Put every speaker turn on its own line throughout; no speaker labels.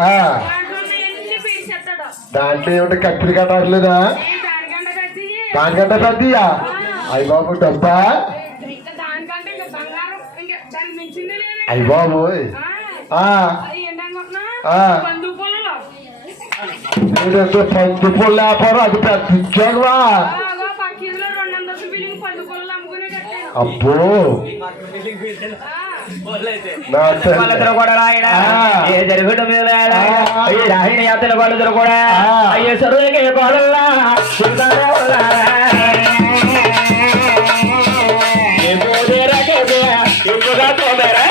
ఆ,
దాంట్లో
ఏమిటి కత్తిరి కట్టట్లేదా?
ఏ దానికంటే పెద్దయి.
అయ్య బాబు డబ్బా. అయ్య బాబు. ఏంటంటే పంచి పుల్ల. వ్యాపారం అది పెద్ద
కట్టాను.
అబ్బో.
వాళ్ళిద్దరు కూడా రాయన
ఆ.
ఏ జరుగుడు మీద. ఈ రాహిణి కూడా. అయ్యే సరువులకి కోడల్లా. ఇంపుగా తోమేరా.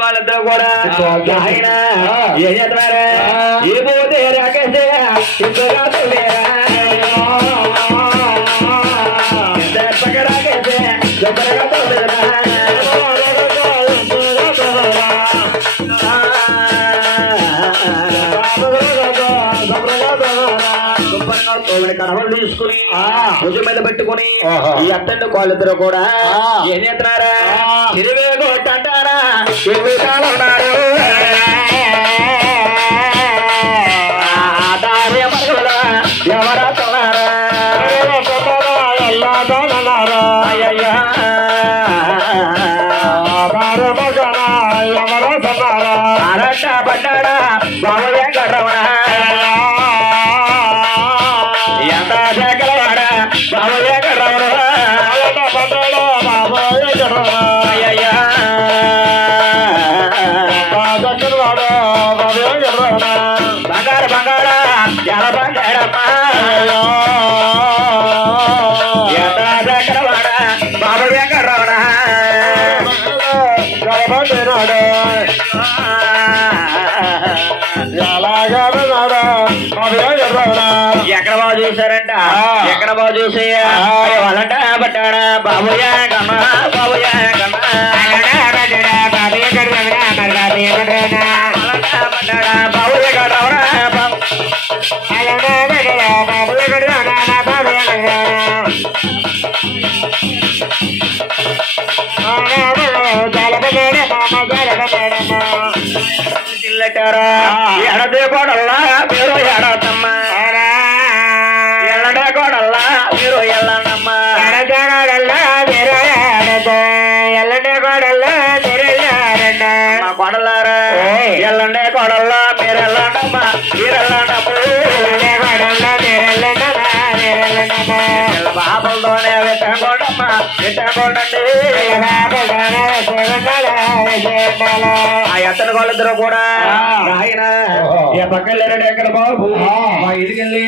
వాళ్ళిద్దరు కూడా. ఆయన. ఏం చేస్తున్నారా. ఏ పోదేరాకేసే ఇంపుగా తోమేరా తోమేరా కడవలు తీసుకుని భుజం మీద పెట్టుకుని. ఈ అత్తండి కాళ్ళిద్దరు కూడా. ఏం చేస్తున్నారా. ఇరవై కొట్టంటారా? ఇరవై అయ్యయ్యా. అరట పడ్డాడా? బాబు వెంకటరమణ ఎక్కడ బాగు చూసారంట ఎక్కడ బాగు చూసి వాళ్ళంట పట్టాడా బాబుయా కమ్మ బాబుయా బాబుయా ఎడదే కోడల్లా మీరు చిల్లటారా ఎడదే కోడల్లా మీరు ఎడతమ్మ ఎల్లడే కోడల్లా మీరు ఎల్లనమ్మ మా కోడలారా ఎల్లండే కోడల్లా మీరు ఎల్లండమ్మ మీరు ఎల్లండమ్మ బాబులతోనే విట్టకోడమ్మ ఆ ఎత్తన వాళ్ళిద్దరు కూడా ఆయన పక్కన లేరండి ఎక్కడ బాబు. మా ఇంటికి వెళ్ళి